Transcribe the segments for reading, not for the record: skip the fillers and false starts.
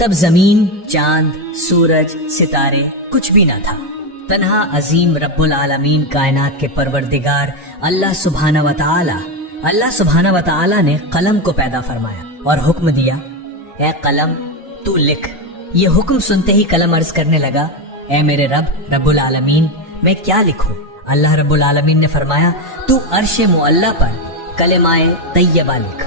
तब जमीन, चांद, सूरज, सितारे कुछ भी न था। तन्हा अजीम रब्बुल आलमीन कायनात के परवरदिगार अल्लाह सुब्हाना व तआला ने कलम को पैदा फरमाया और हुक्म दिया, ए कलम तू लिख। ये हुक्म सुनते ही कलम अर्ज करने लगा, ए मेरे रब रब्बुल आलमीन, मैं क्या लिखूं? अल्लाह रब्बुल आलमीन ने फरमाया, तू अर्शे मुअल्ला पर कलिमाए तैयबा लिख।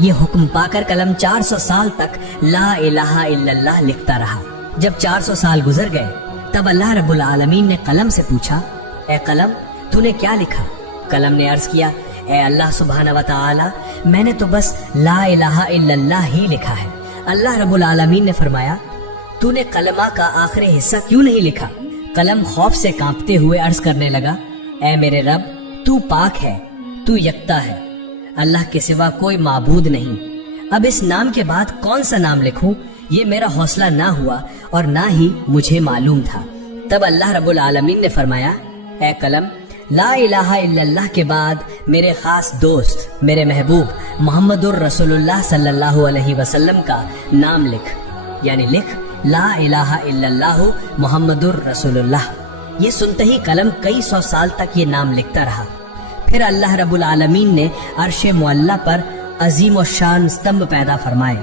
ये हुक्म पाकर कलम 400 साल तक ला इलाहा इल्लल्लाह लिखता रहा। जब 400 साल गुजर गए तब अल्लाह रब्बुल आलमीन ने कलम से पूछा, ए कलम तूने क्या लिखा? कलम ने अर्ज किया, ए अल्लाह सुब्हाना व तआला, मैंने तो बस ला इलाहा इल्लल्लाह ही लिखा है। अल्लाह रब्बुल आलमीन ने फरमाया, तूने कलमा का आखिरी हिस्सा क्यों नहीं लिखा? कलम खौफ से कांपते हुए अर्ज करने लगा, ए मेरे रब, तू पाक है, तू यकता है, अल्लाह के सिवा कोई माबूद नहीं। अब इस नाम के बाद कौन सा नाम लिखूं? ये मेरा हौसला ना हुआ और ना ही मुझे मालूम था। तब अल्लाह रब्बुल आलमीन ने फरमाया, ए कलम, ला इलाहा इल्लल्लाह के बाद मेरे खास दोस्त, मेरे महबूब मोहम्मदुर रसूलुल्लाह सल्लल्लाहु अलैहि वसल्लम का नाम लिख। यानी लिख, ला इलाहा इल्लल्लाहु मोहम्मदुर रसूलुल्लाह। ये सुनते ही कलम कई सौ साल तक ये नाम लिखता रहा। फिर अल्लाह रब्बुल आलमीन ने अर्शे मुअल्ला पर अजीम और शान स्तंभ पैदा फरमाए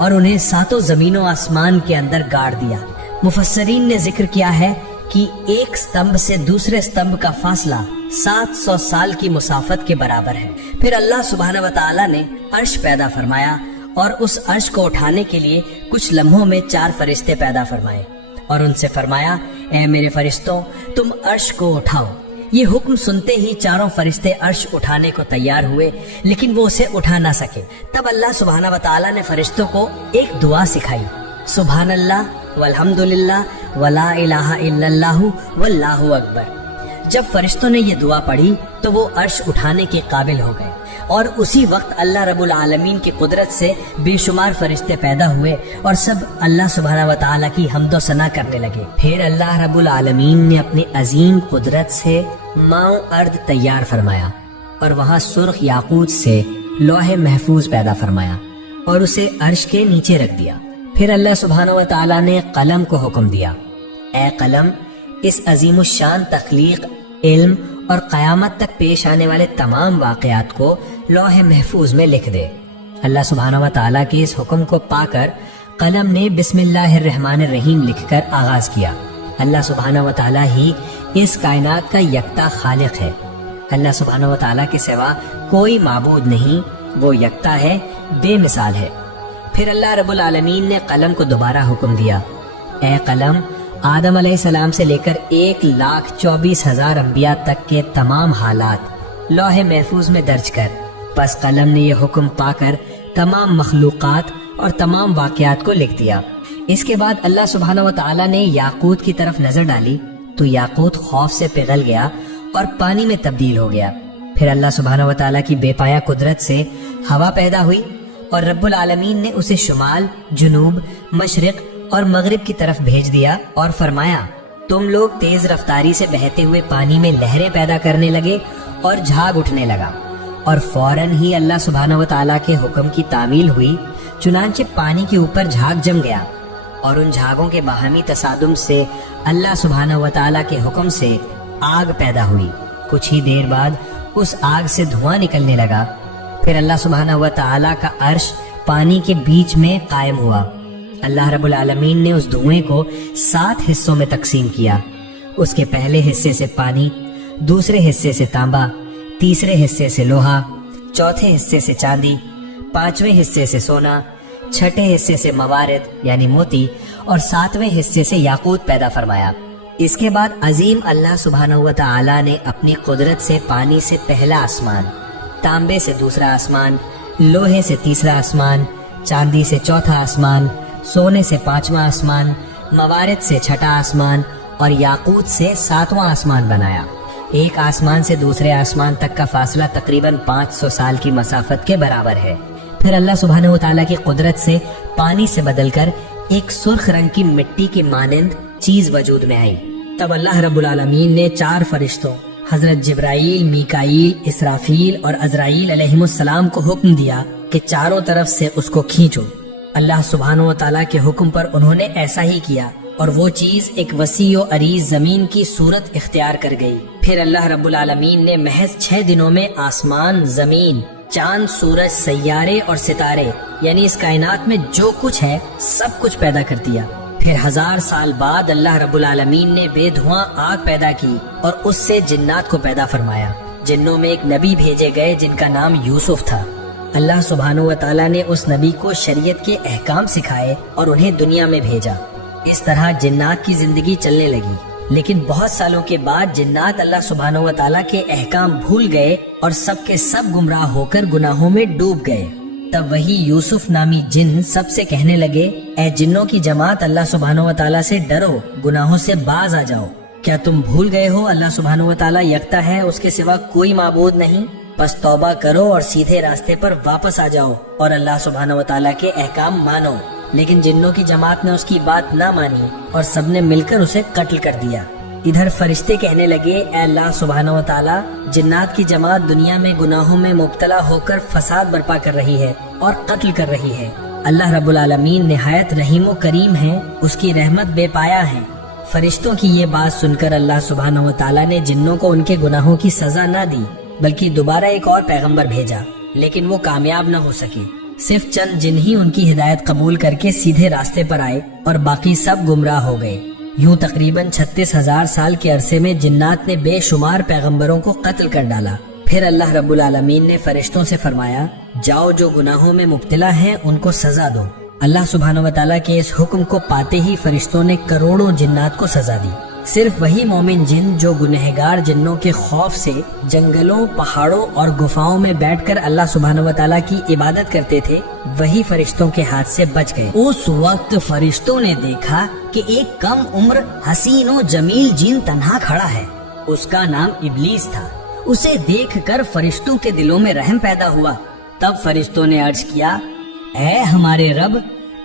और उन्हें सातों जमीनों आसमान के अंदर गाड़ दिया। मुफस्सरीन ने जिक्र किया है कि एक स्तंभ से दूसरे स्तंभ का फासला 700 साल की मुसाफत के बराबर है। फिर अल्लाह सुब्हाना व तआला ने अर्श पैदा फरमाया और उस अर्श को उठाने के लिए कुछ लम्हों में 4 फरिश्ते पैदा फरमाए और उनसे फरमाया, ए मेरे फरिश्तों, तुम अर्श को उठाओ। ये हुक्म सुनते ही चारों फरिश्ते अर्श उठाने को तैयार हुए, लेकिन वो उसे उठा ना सके। तब अल्लाह सुब्हाना व तआला ने फरिश्तों को एक दुआ सिखाई, सुब्हानल्लाह वल्हम्दुलिल्लाह वला इलाहा इल्लल्लाहु वल्लाहु अकबर। जब फरिश्तों ने ये दुआ पढ़ी तो वो अर्श उठाने के काबिल हो गए और उसी वक्त अल्लाह रब्बुल आलमीन की कुदरत से बेशुमार फरिश्ते पैदा हुए और सब अल्लाह सुब्हाना व तआला की हम्दो सना करने लगे। फिर अल्लाह रब्बुल आलमीन ने अपनी अजीम कुदरत से माओ अर्द तैयार फरमाया और वहाँ सुर्ख याकूत से लोहे महफूज पैदा फरमाया और उसे अर्श के नीचे रख दिया। फिर अल्लाह सुब्हाना व तआला ने कलम को हुक्म दिया, ए कलम, इस अजीमुश्शान तख्लीक, इल्म और क़यामत तक पेश आने वाले तमाम वाक़यात को लौह महफूज में लिख दे। अल्लाह सुब्हाना व तआला के इस हुक्म को पाकर कलम ने बिस्मिल्लाहिर्रहमानिर्रहीम लिखकर आगाज किया। अल्लाह सुब्हाना व तआला ही इस कायनात का यकता खालिक है। अल्लाह सुब्हाना व तआला के सिवा कोई माबूद नहीं, वो यकता है, बेमिसाल है। फिर अल्लाह रब्बुल आलमीन ने कलम को दोबारा हुक्म दिया, ए कलम, आदम अलैहिस्सलाम से लेकर 1,24,000 अंबिया तक के तमाम हालात लौहे महफूज में दर्ज कर। बस कलम ने यह हुक्म पाकर तमाम मखलूक़ात और तमाम वाक़यात को लिख दिया। इसके बाद अल्लाह सुब्हाना व तआला ने याकूत की तरफ नजर डाली तो याकूत खौफ से पिघल गया और पानी में तब्दील हो गया। फिर अल्लाह सुब्हाना व तआला की बेपाया कुदरत से हवा पैदा हुई और रब्बुल आलमीन ने उसे शुमाल, जुनूब, मशरिक और मगरिब की तरफ भेज दिया और फरमाया, तुम लोग तेज रफ्तारी से बहते हुए पानी में लहरें पैदा करने लगे और झाग उठने लगा और फौरन ही अल्लाह सुब्हाना व तआला के हुक्म की तामील हुई। चुनांचे पानी के ऊपर झाग जम गया और उन झागों के बाहमी तसादुम से अल्लाह सुब्हाना व तआला के हुक्म से आग पैदा हुई। कुछ ही देर बाद उस आग से धुआं निकलने लगा। फिर अल्लाह सुब्हाना व तआला का अर्श पानी के बीच में कायम हुआ। अल्लाह रब्बुल आलमीन ने उस धुएं को 7 हिस्सों में तकसीम किया। उसके पहले हिस्से से पानी, दूसरे हिस्से से तांबा, तीसरे हिस्से से लोहा, चौथे हिस्से से चांदी, 5वें हिस्से से सोना, छठे हिस्से से मवारिद यानी मोती और 7वें हिस्से से याकूत पैदा फरमाया। इसके बाद अजीम अल्लाह सुब्हानहू व तआला ने अपनी कुदरत से पानी से पहला आसमान, तांबे से दूसरा आसमान, लोहे से तीसरा आसमान, चांदी से चौथा आसमान, सोने से 5वां आसमान, मवारिद से छठा आसमान और याकूत से 7वां आसमान बनाया। एक आसमान से दूसरे आसमान तक का फासला तकरीबन 500 साल की मसाफत के बराबर है। फिर अल्लाह सुब्हानहू व तआला की कुदरत से पानी से बदलकर एक सुर्ख रंग की मिट्टी की मानंद चीज वजूद में आई। तब अल्लाह रब्बुल आलमीन ने 4 फरिश्तों हजरत जिब्राईल, मीकाईल, इसराफील और अज़राईल अलैहिमुस्सलाम को हुक्म दिया कि चारों तरफ से उसको खींचो। اللہ سبحانہ و تعالیٰ کے حکم پر انہوں نے ایسا ہی کیا اور وہ چیز ایک وسیع و عریض زمین کی صورت اختیار کر گئی۔ پھر اللہ رب العالمین نے محض 6 دنوں میں آسمان، زمین، چاند، سورج، سیارے اور ستارے یعنی اس کائنات میں جو کچھ ہے سب کچھ پیدا کر دیا۔ پھر 1000 سال بعد اللہ رب العالمین نے بے دھواں آگ پیدا کی اور اس سے جنات کو پیدا فرمایا۔ جنوں میں ایک نبی بھیجے گئے جن کا نام یوسف تھا۔ اللہ سبحانہ و تعالیٰ نے اس نبی کو شریعت کے احکام سکھائے اور انہیں دنیا میں بھیجا۔ اس طرح جنات کی زندگی چلنے لگی، لیکن بہت سالوں کے بعد جنات اللہ سبحانہ و تعالیٰ کے احکام بھول گئے اور سب کے سب گمراہ ہو کر گناہوں میں ڈوب گئے۔ تب وہی یوسف نامی جن سب سے کہنے لگے، اے جنوں کی جماعت، اللہ سبحانہ و تعالیٰ سے ڈرو، گناہوں سے باز آ جاؤ۔ کیا تم بھول گئے ہو اللہ سبحانہ و تعالیٰ یکتا ہے، اس کے سوا کوئی معبود نہیں؟ بس توبہ کرو اور سیدھے راستے پر واپس آ جاؤ اور اللہ سبحانہ و تعالیٰ کے احکام مانو۔ لیکن جنوں کی جماعت نے اس کی بات نہ مانی اور سب نے مل کر اسے قتل کر دیا۔ ادھر فرشتے کہنے لگے، اے اللہ سبحانہ و تعالیٰ، جنات کی جماعت دنیا میں گناہوں میں مبتلا ہو کر فساد برپا کر رہی ہے اور قتل کر رہی ہے۔ اللہ رب العالمین نہایت رحیم و کریم ہے، اس کی رحمت بے پایا ہے۔ فرشتوں کی یہ بات سن کر اللہ سبحانہ و تعالیٰ نے جنوں کو ان کے گناہوں کی سزا نہ دی، بلکہ دوبارہ ایک اور پیغمبر بھیجا، لیکن وہ کامیاب نہ ہو سکے۔ صرف چند جن ہی ان کی ہدایت قبول کر کے سیدھے راستے پر آئے اور باقی سب گمراہ ہو گئے۔ یوں تقریباً 36,000 سال کے عرصے میں جنات نے بے شمار پیغمبروں کو قتل کر ڈالا۔ پھر اللہ رب العالمین نے فرشتوں سے فرمایا، جاؤ جو گناہوں میں مبتلا ہیں ان کو سزا دو۔ اللہ سبحانہ و تعالیٰ کے اس حکم کو پاتے ہی فرشتوں نے کروڑوں جنات کو سزا دی۔ صرف وہی مومن جن جو گنہگار جنوں کے خوف سے جنگلوں، پہاڑوں اور گفاؤں میں بیٹھ کر اللہ سبحانہ و تعالیٰ کی عبادت کرتے تھے، وہی فرشتوں کے ہاتھ سے بچ گئے۔ اس وقت فرشتوں نے دیکھا کہ ایک کم عمر حسین و جمیل جن تنہا کھڑا ہے، اس کا نام ابلیس تھا۔ اسے دیکھ کر فرشتوں کے دلوں میں رحم پیدا ہوا۔ تب فرشتوں نے عرض کیا، اے ہمارے رب،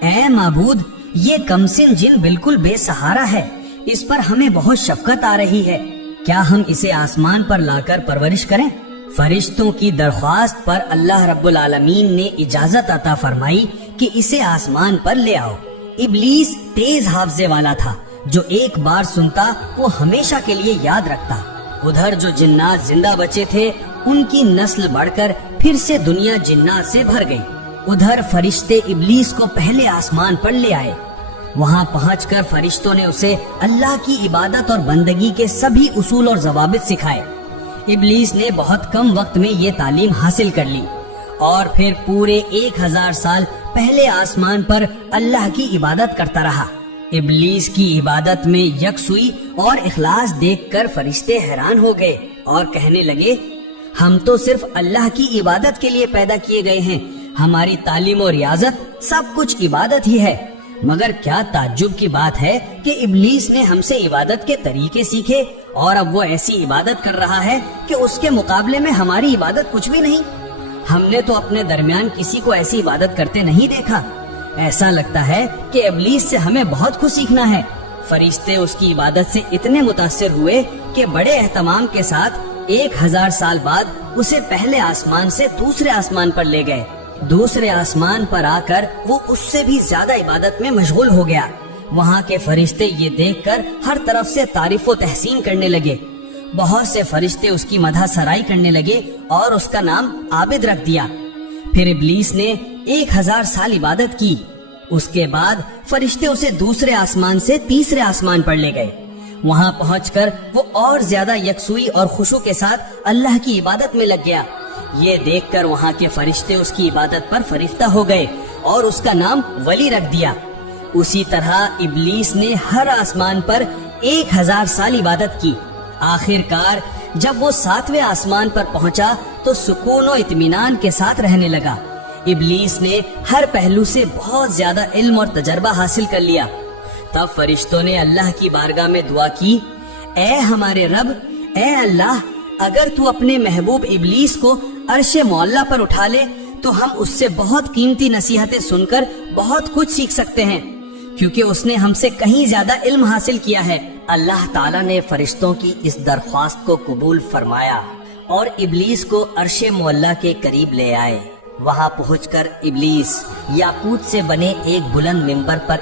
اے معبود، یہ کمسن جن بالکل بے سہارا ہے، اس پر ہمیں بہت شفقت آ رہی ہے، کیا ہم اسے آسمان پر لا کر پرورش کریں؟ فرشتوں کی درخواست پر اللہ رب العالمین نے اجازت عطا فرمائی کہ اسے آسمان پر لے آؤ۔ ابلیس تیز حافظے والا تھا، جو ایک بار سنتا وہ ہمیشہ کے لیے یاد رکھتا۔ ادھر جو جنات زندہ بچے تھے ان کی نسل بڑھ کر پھر سے دنیا جنات سے بھر گئی۔ ادھر فرشتے ابلیس کو پہلے آسمان پر لے آئے۔ وہاں پہنچ کر فرشتوں نے اسے اللہ کی عبادت اور بندگی کے سبھی اصول اور ضوابط سکھائے۔ ابلیس نے بہت کم وقت میں یہ تعلیم حاصل کر لی اور پھر پورے 1000 سال پہلے آسمان پر اللہ کی عبادت کرتا رہا۔ ابلیس کی عبادت میں یکسوئی اور اخلاص دیکھ کر فرشتے حیران ہو گئے اور کہنے لگے، ہم تو صرف اللہ کی عبادت کے لیے پیدا کیے گئے ہیں، ہماری تعلیم و ریاضت سب کچھ عبادت ہی ہے۔ مگر کیا تعجب کی بات ہے کہ ابلیس نے ہم سے عبادت کے طریقے سیکھے اور اب وہ ایسی عبادت کر رہا ہے کہ اس کے مقابلے میں ہماری عبادت کچھ بھی نہیں۔ ہم نے تو اپنے درمیان کسی کو ایسی عبادت کرتے نہیں دیکھا۔ ایسا لگتا ہے کہ ابلیس سے ہمیں بہت کچھ سیکھنا ہے۔ فرشتے اس کی عبادت سے اتنے متاثر ہوئے کہ بڑے اہتمام کے ساتھ 1000 سال بعد اسے پہلے آسمان سے دوسرے آسمان پر لے گئے۔ دوسرے آسمان پر آ کر وہ اس سے بھی زیادہ عبادت میں مشغول ہو گیا۔ وہاں کے فرشتے یہ دیکھ کر ہر طرف سے تعریف و تحسین کرنے لگے۔ بہت سے فرشتے اس کی مدح سرائی کرنے لگے اور اس کا نام عابد رکھ دیا۔ پھر ابلیس نے 1000 سال عبادت کی۔ اس کے بعد فرشتے اسے دوسرے آسمان سے تیسرے آسمان پر لے گئے۔ وہاں پہنچ کر وہ اور زیادہ یکسوئی اور خشوع کے ساتھ اللہ کی عبادت میں لگ گیا۔ یہ دیکھ کر وہاں کے فرشتے اس کی عبادت پر فریفتہ ہو گئے اور اس کا نام ولی رکھ دیا۔ اسی طرح ابلیس نے ہر آسمان پر 1000 سال عبادت کی۔ آخر کار جب وہ 7ویں آسمان پر پہنچا تو سکون و اطمینان کے ساتھ رہنے لگا۔ ابلیس نے ہر پہلو سے بہت زیادہ علم اور تجربہ حاصل کر لیا۔ تب فرشتوں نے اللہ کی بارگاہ میں دعا کی، اے ہمارے رب، اے اللہ، اگر تو اپنے محبوب ابلیس کو عرش معلی پر اٹھا لے تو ہم اس سے بہت قیمتی نصیحتیں سن کر بہت کچھ سیکھ سکتے ہیں، کیونکہ اس نے ہم سے کہیں زیادہ علم حاصل کیا ہے۔ اللہ تعالیٰ نے فرشتوں کی اس درخواست کو قبول فرمایا اور ابلیس کو عرش معلی کے قریب لے آئے۔ وہاں پہنچ کر ابلیس یاقوت سے بنے ایک بلند ممبر پر